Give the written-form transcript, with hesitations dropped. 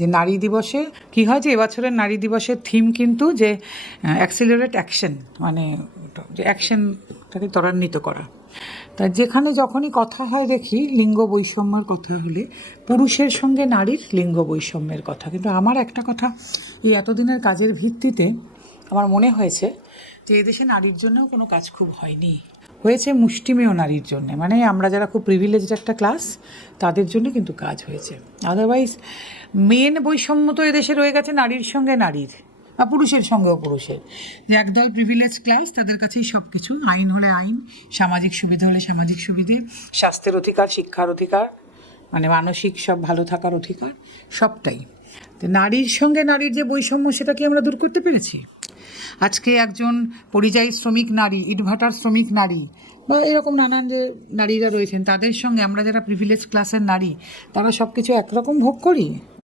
যে নারী দিবসে কী হয়, যে এবছরের নারী দিবসের থিম কিন্তু যে অ্যাক্সিলারেট অ্যাকশন, মানে যে অ্যাকশনটাকে ত্বরান্বিত করা। তা যেখানে যখনই কথা হয় দেখি লিঙ্গ বৈষম্যের কথা হলে পুরুষের সঙ্গে নারীর লিঙ্গ বৈষম্যের কথা। কিন্তু আমার একটা কথা, এই এতদিনের কাজের ভিত্তিতে আমার মনে হয়েছে যে এদেশে নারীর জন্যও কোনো কাজ খুব হয়নি, হয়েছে মুষ্টিমেয় নারীর জন্যে, মানে আমরা যারা খুব প্রিভিলেজড একটা ক্লাস তাদের জন্য কিন্তু কাজ হয়েছে। আদারওয়াইজ মেন বৈষম্য তো এদেশে রয়ে গেছে নারীর সঙ্গে নারীর, বা পুরুষের সঙ্গেও পুরুষের, যে একদল প্রিভিলেজ ক্লাস তাদের কাছেই সব কিছু, আইন হলে আইন, সামাজিক সুবিধে হলে সামাজিক সুবিধে, স্বাস্থ্যের অধিকার, শিক্ষার অধিকার, মানে মানসিক সব ভালো থাকার অধিকার, সবটাই। তো নারীর সঙ্গে নারীর যে বৈষম্য সেটা কি আমরা দূর করতে পেরেছি? আজকে একজন পরিযায়ী শ্রমিক নারী, ইটভাটার শ্রমিক নারী, বা এরকম নানান যে নারীরা রয়েছেন তাদের সঙ্গে আমরা যারা প্রিভিলেজ ক্লাসের নারী তারা সব কিছু একরকম ভোগ করি?